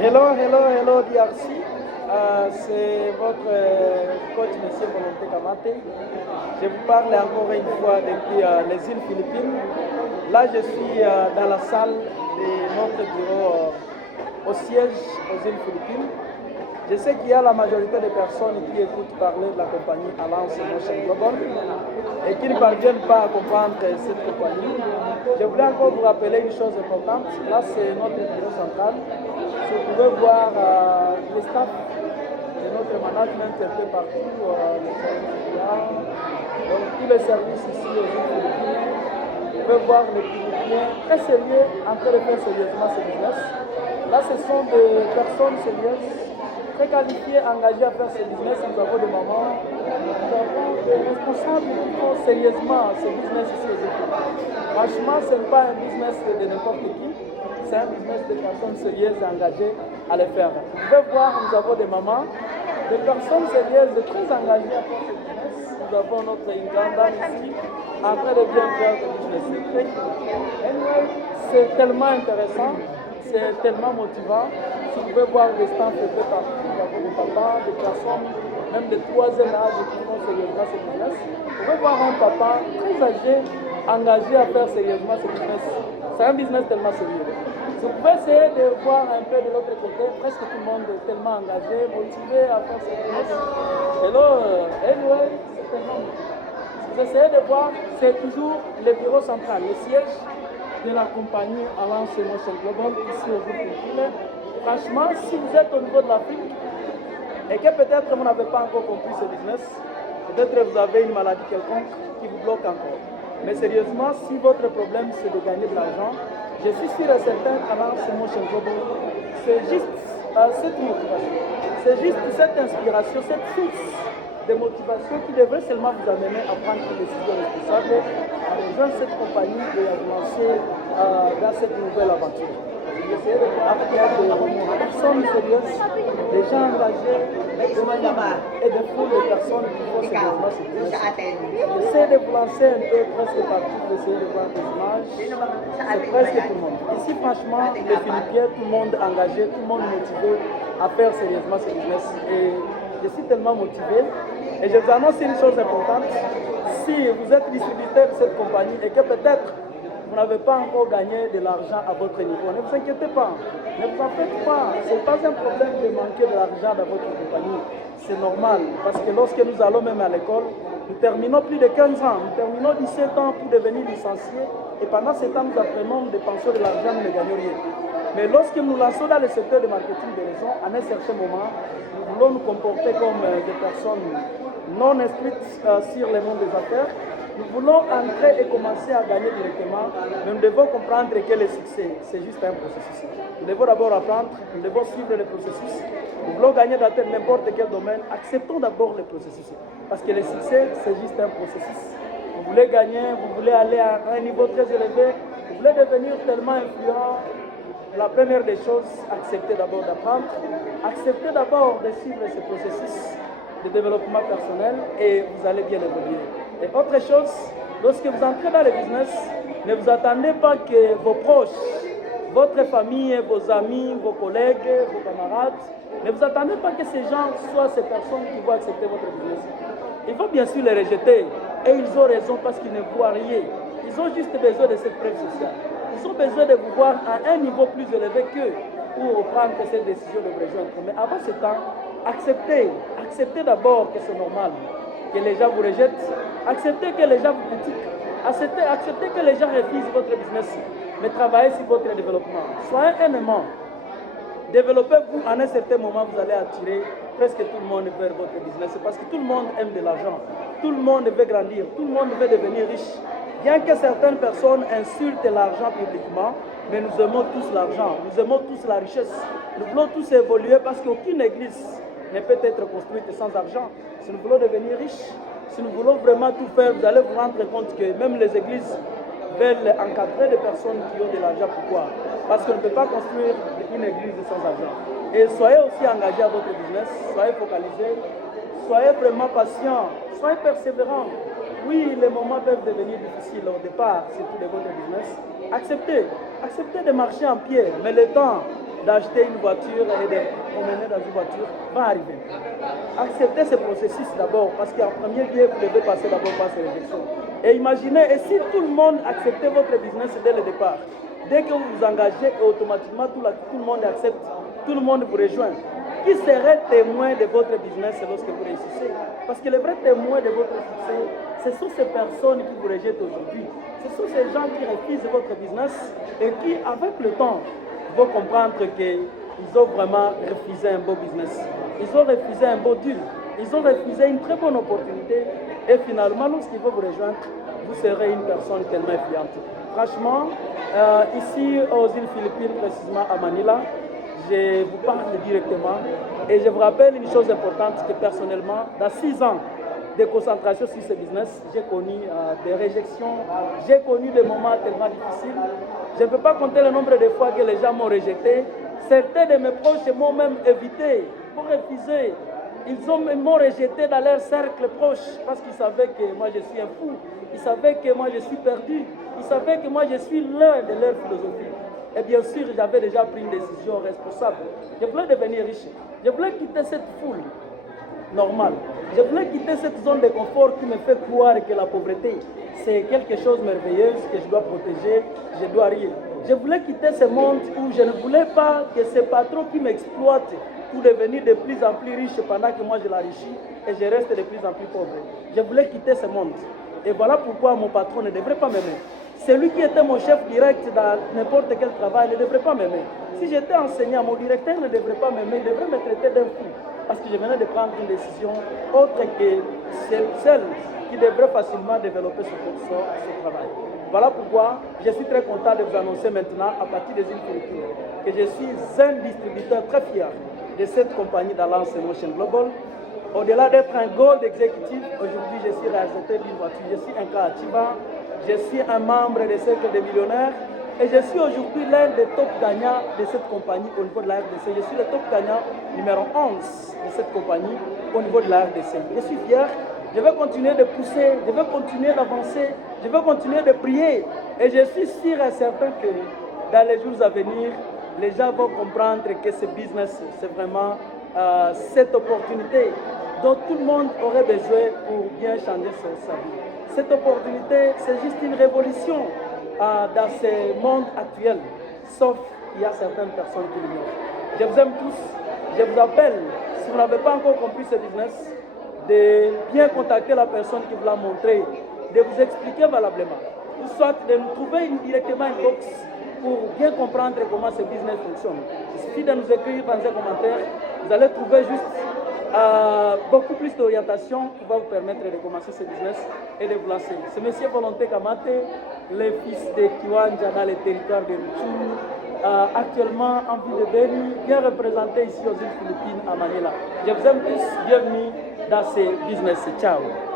Hello DRC. C'est votre coach, Monsieur Volonté Kamate. Je vous parle encore une fois depuis les îles Philippines. Là, je suis dans la salle de notre bureau au siège aux îles Philippines. Je sais qu'il y a la majorité des personnes qui écoutent parler de la compagnie Alliance Motion Global et qui ne parviennent pas à comprendre cette compagnie. Je voulais encore vous rappeler une chose importante. Là, c'est notre bureau central. Si vous pouvez voir les staffs de notre management un peu partout, les services clients, donc tous les services ici aux îles Philippines. Vous pouvez voir les Philippins très sérieux en train de faire sérieusement ce business. Là, ce sont des personnes sérieuses, très qualifiés, engagés à faire ce business. Nous avons des mamans, nous avons des responsables qui font sérieusement ce business ici aux équipes. Franchement, ce n'est pas un business de n'importe qui, c'est un business de personnes sérieuses et engagées à le faire. Vous pouvez voir, nous avons des mamans, des personnes sérieuses et très engagées à faire ce business. Nous avons notre Inganda ici, en train de bien faire ce business. Anyway, c'est tellement intéressant. C'est tellement motivant. Si vous pouvez voir des stands un peu partout, vous avez des papas, des personnes, même de troisième âge qui font sérieusement ce business. Vous pouvez voir un papa très âgé, engagé à faire sérieusement ce business. C'est un business tellement sérieux. Si vous pouvez essayer de voir un peu de l'autre côté, presque tout le monde est tellement engagé, motivé à faire ce business. Hello, anyway, c'est tellement motivant. Si vous essayez de voir, c'est toujours le bureau central, le siège de la compagnie Alliance Motion Global ici aux Philippines. Franchement, si vous êtes au niveau de l'Afrique et que peut-être vous n'avez pas encore compris ce business, peut-être vous avez une maladie quelconque qui vous bloque encore. Mais sérieusement, si votre problème c'est de gagner de l'argent, je suis sûr et certain qu'Alliance Motion Global, c'est juste cette motivation, c'est juste cette inspiration, cette source de motivation qui devrait seulement vous amener à prendre une décision responsable, à rejoindre cette compagnie et à vous lancer dans cette nouvelle aventure. J'essaie de voir qu'il y a des personnes sérieuses, des gens engagés, et des foules de personnes qui font sérieusement ce business. J'essaie de vous lancer un peu presque partout, d'essayer de voir des images. C'est presque tout le monde. Ici, franchement, les Philippiens, tout le monde engagé, tout le monde motivé à faire sérieusement ce business. Et je suis tellement motivé. Et je vous annonce une chose importante. Si vous êtes distributeur de cette compagnie et que peut-être vous n'avez pas encore gagné de l'argent à votre niveau, ne vous inquiétez pas. Ne vous en faites pas. Ce n'est pas un problème de manquer de l'argent dans votre compagnie. C'est normal. Parce que lorsque nous allons même à l'école, nous terminons plus de 15 ans. Nous terminons 17 ans pour devenir licenciés. Et pendant ce temps, nous apprenons des pensions de l'argent, nous ne gagnons rien. Mais lorsque nous lançons dans le secteur du marketing de raison, à un certain moment, nous voulons nous comporter comme des personnes non inscrites sur le monde des affaires. Nous voulons entrer et commencer à gagner directement, mais nous devons comprendre que le succès, c'est juste un processus. Nous devons d'abord apprendre, nous devons suivre le processus. Nous voulons gagner dans n'importe quel domaine, acceptons d'abord le processus. Parce que le succès, c'est juste un processus. Vous voulez gagner, vous voulez aller à un niveau très élevé, vous voulez devenir tellement influent. La première des choses, acceptez d'abord d'apprendre, acceptez d'abord de suivre ce processus de développement personnel et vous allez bien évoluer. Et autre chose, lorsque vous entrez dans le business, ne vous attendez pas que vos proches, votre famille, vos amis, vos collègues, vos camarades, ne vous attendez pas que ces gens soient ces personnes qui vont accepter votre business. Il faut bien sûr les rejeter et ils ont raison parce qu'ils ne voient rien. Ils ont juste besoin de cette preuve sociale. Ils ont besoin de vous voir à un niveau plus élevé qu'eux pour prendre cette décision de vous rejoindre. Mais avant ce temps, acceptez d'abord que c'est normal que les gens vous rejettent, acceptez que les gens vous critiquent, acceptez que les gens refusent votre business, mais travaillez sur votre développement. Soyez un aimant. Développez-vous, en un certain moment, vous allez attirer presque tout le monde vers votre business. C'est parce que tout le monde aime de l'argent, tout le monde veut grandir, tout le monde veut devenir riche. Bien que certaines personnes insultent l'argent publiquement, mais nous aimons tous l'argent, nous aimons tous la richesse. Nous voulons tous évoluer parce qu'aucune église ne peut être construite sans argent. Si nous voulons devenir riches, si nous voulons vraiment tout faire, vous allez vous rendre compte que même les églises veulent encadrer des personnes qui ont de l'argent. Pourquoi? Parce qu'on ne peut pas construire une église sans argent. Et soyez aussi engagés à votre business, soyez focalisés, soyez vraiment patients, soyez persévérants. Oui, les moments peuvent devenir difficiles au départ, surtout de votre business. Acceptez de marcher en pied, mais le temps d'acheter une voiture et de promener dans une voiture va arriver. Acceptez ce processus d'abord, parce qu'en premier lieu, vous devez passer d'abord par ces réflexions. Et imaginez, et si tout le monde acceptait votre business dès le départ, dès que vous vous engagez, automatiquement tout le monde accepte, tout le monde vous rejoint. Qui serait témoin de votre business lorsque vous réussissez? Parce que les vrais témoins de votre succès, ce sont ces personnes qui vous rejettent aujourd'hui. Ce sont ces gens qui refusent votre business et qui, avec le temps, vont comprendre qu'ils ont vraiment refusé un beau business. Ils ont refusé un beau deal. Ils ont refusé une très bonne opportunité. Et finalement, lorsqu'ils vont vous rejoindre, vous serez une personne tellement influente. Franchement, ici aux îles Philippines, précisément à Manila, je vous parle directement et je vous rappelle une chose importante que personnellement, dans 6 ans de concentration sur ce business, j'ai connu des réjections, j'ai connu des moments tellement difficiles. Je ne peux pas compter le nombre de fois que les gens m'ont rejeté. Certains de mes proches m'ont même évité, m'ont refusé. Ils m'ont rejeté dans leur cercle proche parce qu'ils savaient que moi je suis un fou. Ils savaient que moi je suis perdu. Ils savaient que moi je suis l'un de leur philosophie. Et bien sûr, j'avais déjà pris une décision responsable. Je voulais devenir riche. Je voulais quitter cette foule normale. Je voulais quitter cette zone de confort qui me fait croire que la pauvreté, c'est quelque chose de merveilleux que je dois protéger, je dois rire. Je voulais quitter ce monde où je ne voulais pas que ces patrons qui m'exploitent pour devenir de plus en plus riche pendant que moi je l'enrichis et je reste de plus en plus pauvre. Je voulais quitter ce monde. Et voilà pourquoi mon patron ne devrait pas m'aimer. Celui qui était mon chef direct dans n'importe quel travail ne devrait pas m'aimer. Si j'étais enseignant, mon directeur ne devrait pas m'aimer, il devrait me traiter d'un fou. Parce que je venais de prendre une décision autre que celle qui devrait facilement développer ce travail. Voilà pourquoi je suis très content de vous annoncer maintenant, à partir des îles Philippines, que je suis un distributeur très fier de cette compagnie d'Alliance Motion Global. Au-delà d'être un gold exécutif, aujourd'hui je suis réalisateur d'une voiture, je suis un cas activant, je suis un membre des cercles des millionnaires et je suis aujourd'hui l'un des top gagnants de cette compagnie au niveau de la RDC. Je suis le top gagnant numéro 11 de cette compagnie au niveau de la RDC. Je suis fier, je vais continuer de pousser, je vais continuer d'avancer, je vais continuer de prier et je suis sûr et certain que dans les jours à venir, les gens vont comprendre que ce business, c'est vraiment cette opportunité dont tout le monde aurait besoin pour bien changer sa vie. Cette opportunité, c'est juste une révolution dans ce monde actuel, sauf qu'il y a certaines personnes qui l'ignorent. Je vous aime tous, je vous appelle, si vous n'avez pas encore compris ce business, de bien contacter la personne qui vous l'a montré, de vous expliquer valablement, ou soit de nous trouver directement une box pour bien comprendre comment ce business fonctionne. Il suffit de nous écrire dans un commentaire, vous allez trouver juste beaucoup plus d'orientation qui va vous permettre de commencer ce business et de vous lancer. C'est M. Volonté Kamate, le fils de Kiwanja dans les territoires de Rutshuru, actuellement en ville de Beni, bien représenté ici aux îles Philippines à Manila. Je vous aime tous, bienvenue dans ce business. Ciao.